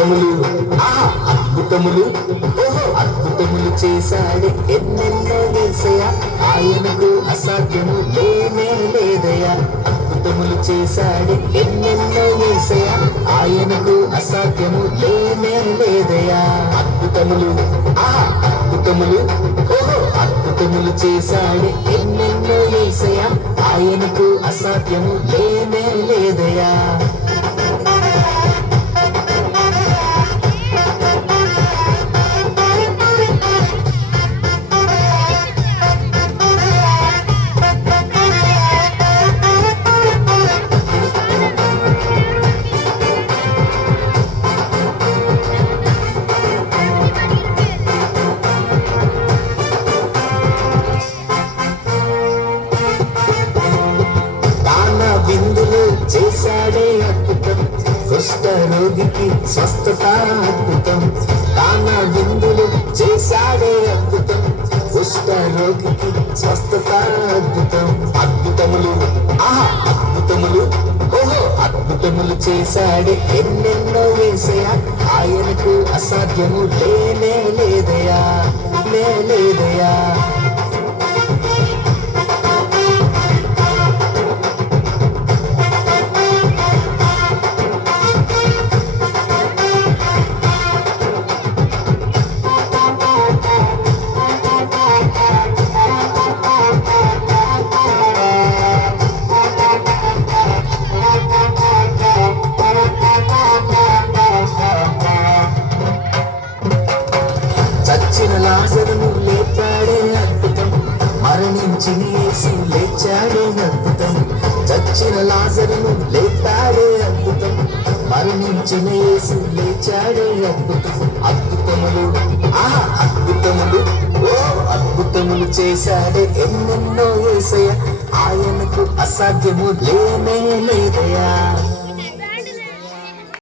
అద్భుతములు అద్భుతములు అద్భుతములు చేశాడే ఎన్నెన్నో యేసయ్య ఆయనకు అసాధ్యము లేనే లేదయ్యా అద్భుతములు చేశాడే ఎన్నెన్నో యేసయ్య ఆయనకు అసాధ్యము లేనే లేదయ్యా అద్భుతములు అద్భుతములు అద్భుతములు చేశాడే ఎన్నెన్నో యేసయ్య ఆయనకు అసాధ్యము లేనే లేదయ్యా చేశాడే అద్భుతం కుష్ఠ రోగికి స్వస్థత అద్భుతం దాన విందులు చేశాడే అద్భుతం కుష్ఠ రోగికి స్వస్థత అద్భుతం అద్భుతములు అద్భుతములు అద్భుతములు చేశాడే ఎన్నెన్నో యేసయ్య ఆయనకు అసాధ్యము లేనే లేదయ్యా లేదయ్యా చచ్చిన లాజరును లేపాడే అద్భుతం మరణించిన యేసు లేచాడే అద్భుతం చచ్చిన లాజరును లేపాడే అద్భుతం మరణించిన యేసు లేచాడే అద్భుతం అద్భుతములు అద్భుతములు అద్భుతములు చేశాడే ఎన్నెన్నో యేసయ్య ఆయనకు అసాధ్యము లేనే లేదయ్యా